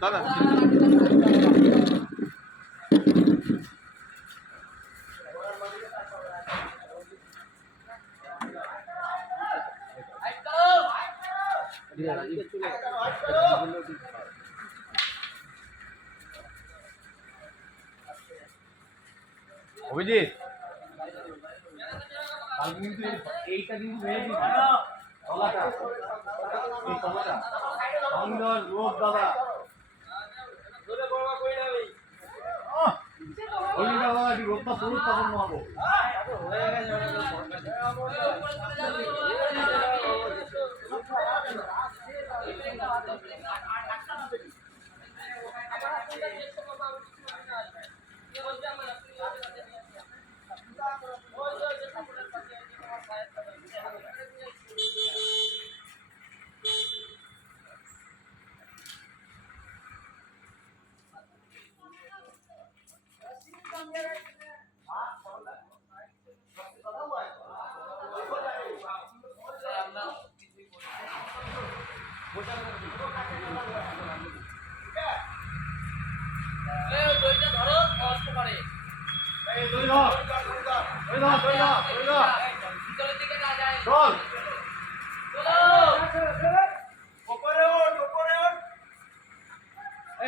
দাদা অভিজিৎ এইটা কিন্তু তলাটা এই তলাটা সুন্দর রোদ দাদা রোদটা শুরু তখন হবো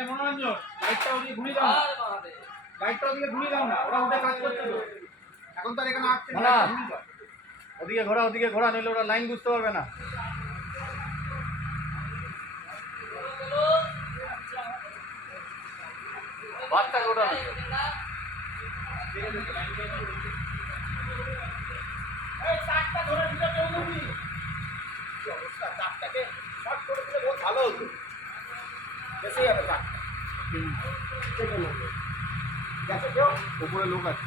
মনোরঞ্জন লাইটটা ওদিকে ঘুরিয়ে দাও লাইটটা ওদিকে ঘুরিয়ে দাও না ওরা উঠে কাজ করছিল এখন তো আর এখানে আসছে না ওদিকে ঘোরা নিলে ওরা লাইন বুঝতে পারবে না বাচ্চা গোটা ভালো হতো উপরে লোক আছে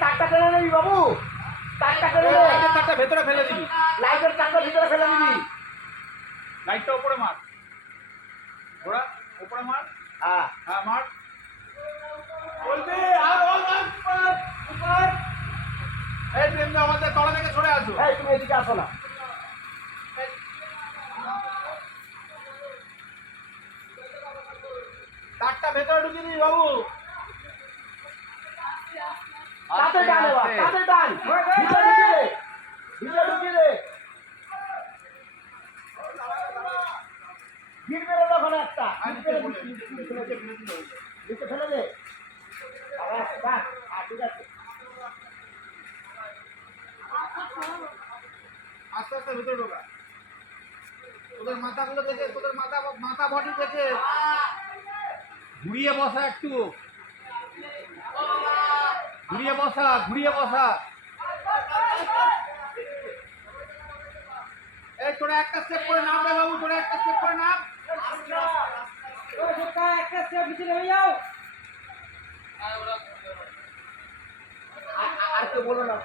তারটা টেনে নিবি বাবু তারটা টেনে তারটা ভেতরে ফেলে দিবি লাইটের তারটা ভিতরে ফেলে দিবি লাইটটা উপরে মার ঘোড়া উপরে মার হ্যাঁ হ্যাঁ মার বলবি আর উপর এই প্রেম আমাদের তলা থেকে সরে আসো এই তুমি এদিকে আসো না তারটা ভেতরে ঢুকিয়ে দিবি বাবু তাতে টান এবার তাতে টান ভিতরে ঢুকিয়ে দে গিট মেরে তখন একটা নিচে ফেলে দে ঠিক আছে আস্তে আস্তে ভেতরে ঢোকা তোদের মাথাগুলো দেখে তোদের মাথা বডি দেখে ঘুরিয়ে বসা একটু ঘুরিয়ে বসা এই তোরা একটা স্টেপ করে নাম রে বাবু তোরা একটা স্টেপ করে নাম একটা স্টেপ নিচে নেমে যাও আর কেউ বলো না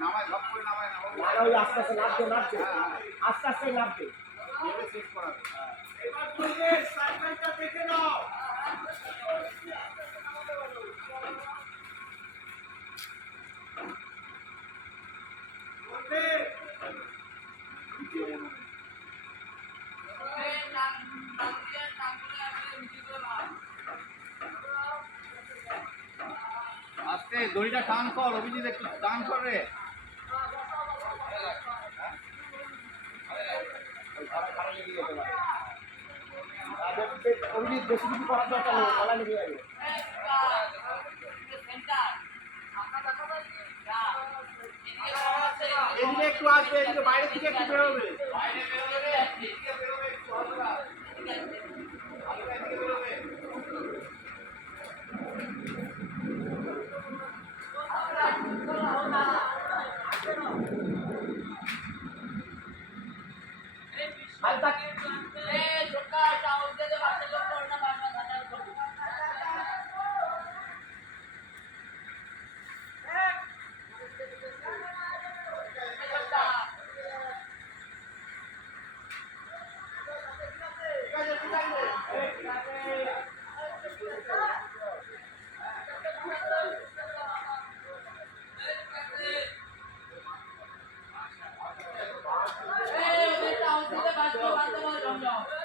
নামায় ধপ করে নামায় না বাবু আস্তে আস্তে নামবে আস্তে আস্তে নামবে শেষ করাবে এবার তুমি সাইকেলটা দেখে নাও আস্তে দড়িটা টান কর অভিজিৎ একটু টান কর রে অভিজিৎ বেশি কিছু করার দরকার নেই গলা লেগে যাবে এদিকে একটু আসবে এদিকে বাইরের দিকে একটু বেরোবে হালকা যাও